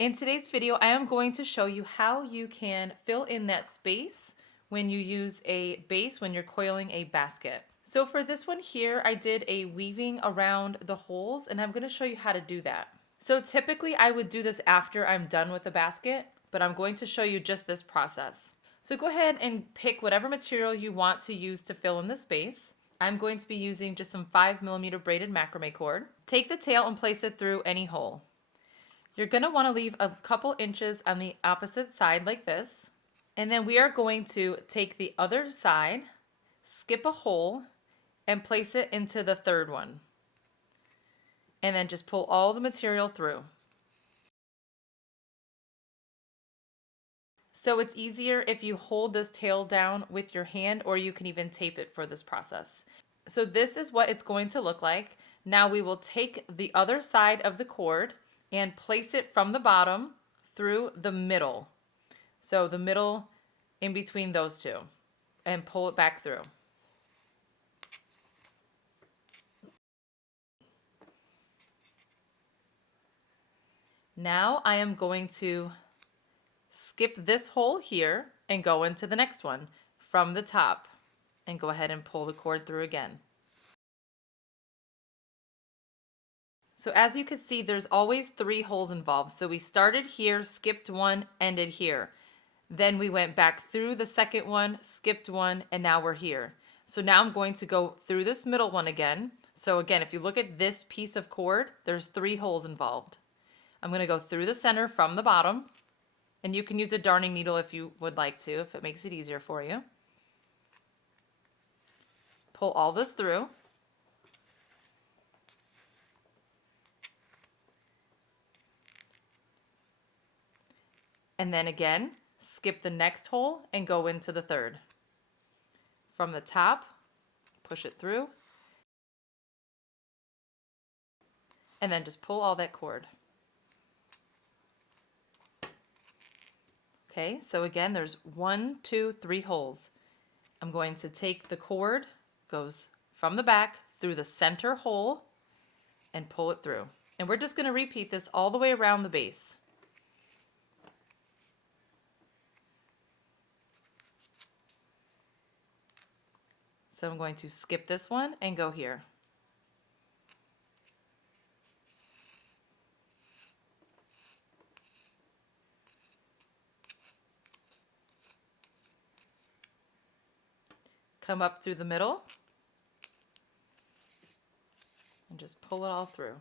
In today's video, I am going to show you how you can fill in that space when you use a base when you're coiling a basket. So for this one here, I did a weaving around the holes, and I'm going to show you how to do that. So typically I would do this after I'm done with the basket, but I'm going to show you just this process. So go ahead and pick whatever material you want to use to fill in the space. I'm going to be using just some 5mm braided macrame cord. Take the tail and place it through any hole. You're going to want to leave a couple inches on the opposite side like this. And then we are going to take the other side, skip a hole, and place it into the third one. And then just pull all the material through. So it's easier if you hold this tail down with your hand, or you can even tape it for this process. So this is what it's going to look like. Now we will take the other side of the cord and place it from the bottom through the middle. So the middle in between those two, and pull it back through. Now I am going to skip this hole here and go into the next one from the top, and go ahead and pull the cord through again. So as you can see, there's always 3 holes involved. So we started here, skipped one, ended here. Then we went back through the second one, skipped one, and now we're here. So now I'm going to go through this middle one again. So again, if you look at this piece of cord, there's 3 holes involved. I'm going to go through the center from the bottom, and you can use a darning needle if you would like to, if it makes it easier for you. Pull all this through. And then again, skip the next hole and go into the third. From the top, push it through. And then just pull all that cord. Okay, so again, there's 1, 2, 3 holes. I'm going to take the cord, goes from the back through the center hole, and pull it through. And we're just going to repeat this all the way around the base. So I'm going to skip this one and go here. Come up through the middle and just pull it all through.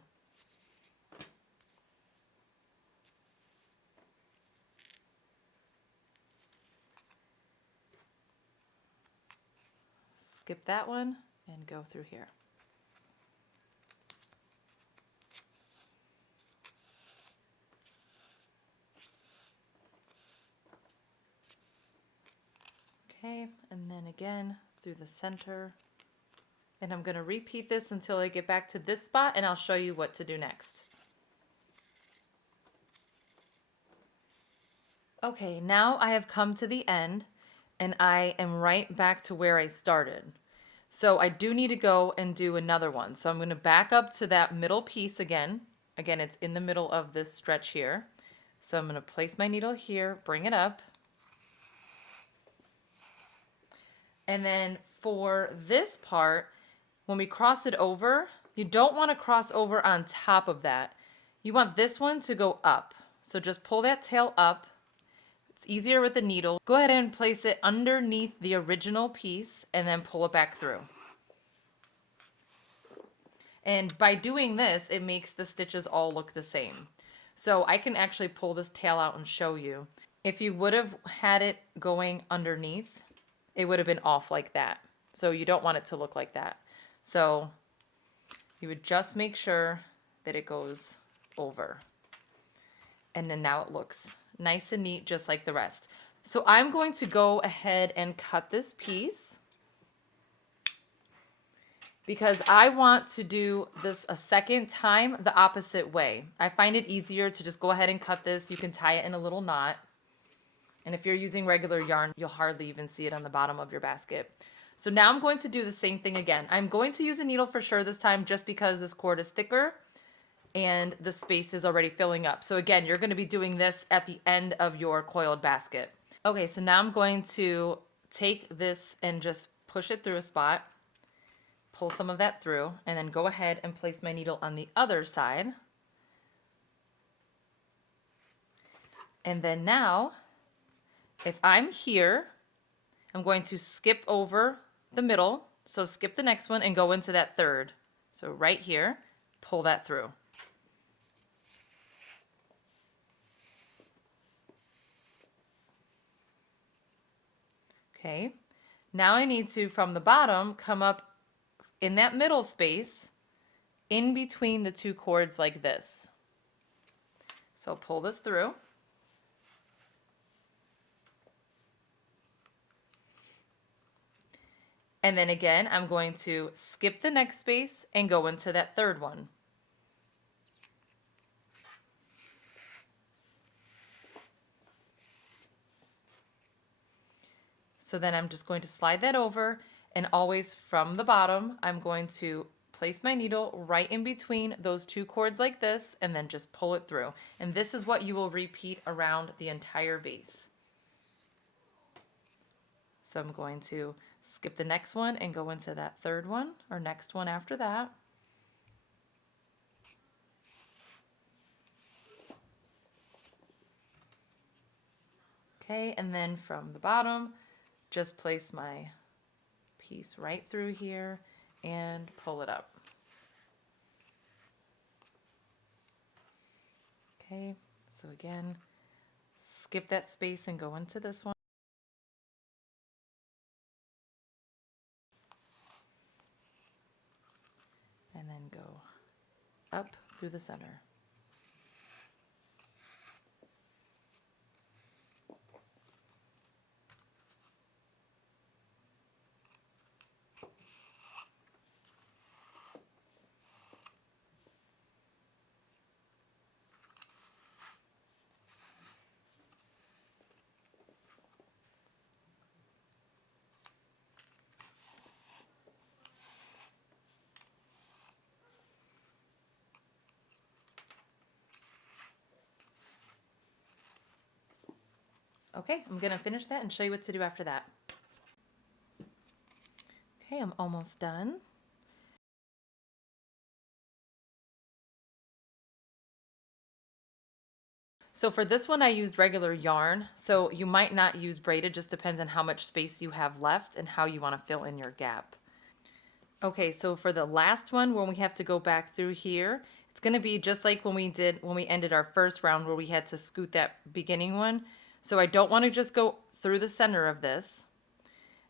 Skip that one and go through here. Okay, and then again through the center. And I'm going to repeat this until I get back to this spot, and I'll show you what to do next. Okay, now I have come to the end, and I am right back to where I started. So I do need to go and do another one. So I'm going to back up to that middle piece again. Again, it's in the middle of this stretch here. So I'm going to place my needle here, bring it up. And then for this part, when we cross it over, you don't want to cross over on top of that. You want this one to go up. So just pull that tail up. It's easier with the needle. Go ahead and place it underneath the original piece and then pull it back through. And by doing this, it makes the stitches all look the same. So I can actually pull this tail out and show you. If you would have had it going underneath, it would have been off like that. So you don't want it to look like that. So you would just make sure that it goes over. And then now it looks nice and neat, just like the rest. So I'm going to go ahead and cut this piece because I want to do this a second time the opposite way. I find it easier to just go ahead and cut this. You can tie it in a little knot. And if you're using regular yarn, you'll hardly even see it on the bottom of your basket. So now I'm going to do the same thing again. I'm going to use a needle for sure this time, just because this cord is thicker. and the space is already filling up. So again, you're going to be doing this at the end of your coiled basket. Okay, so now I'm going to take this and just push it through a spot, pull some of that through, and then go ahead and place my needle on the other side. And then now, if I'm here, I'm going to skip over the middle. So skip the next one and go into that third. So right here, pull that through. Okay, now I need to, from the bottom, come up in that middle space in between the two cords like this. So pull this through. And then again, I'm going to skip the next space and go into that third one. So then I'm just going to slide that over, and always from the bottom, I'm going to place my needle right in between those two cords like this, and then just pull it through. And this is what you will repeat around the entire base. So I'm going to skip the next one and go into that third one, or next one after that. Okay, and then from the bottom, just place my piece right through here and pull it up. Okay, so again, skip that space and go into this one. And then go up through the center. Okay, I'm gonna finish that and show you what to do after that. Okay, I'm almost done. So for this one, I used regular yarn. So you might not use braided, just depends on how much space you have left and how you wanna fill in your gap. Okay, so for the last one, when we have to go back through here, it's gonna be just like when we ended our first round where we had to scoot that beginning one. So I don't wanna just go through the center of this.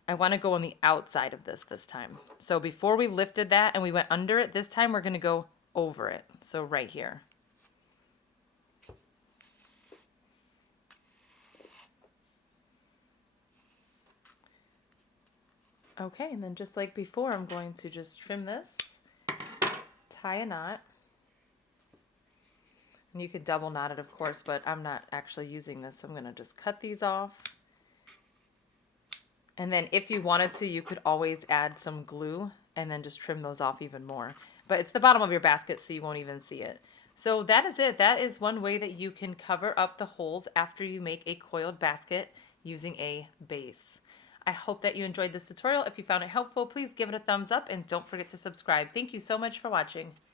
I wanna go on the outside of this time. So before we lifted that and we went under it, this time we're gonna go over it. So right here. Okay, and then just like before, I'm going to just trim this, tie a knot. And you could double knot it, of course, but I'm not actually using this. So I'm gonna just cut these off. And then if you wanted to, you could always add some glue and then just trim those off even more. But it's the bottom of your basket, so you won't even see it. So that is it. That is one way that you can cover up the holes after you make a coiled basket using a base. I hope that you enjoyed this tutorial. If you found it helpful, please give it a thumbs up and don't forget to subscribe. Thank you so much for watching.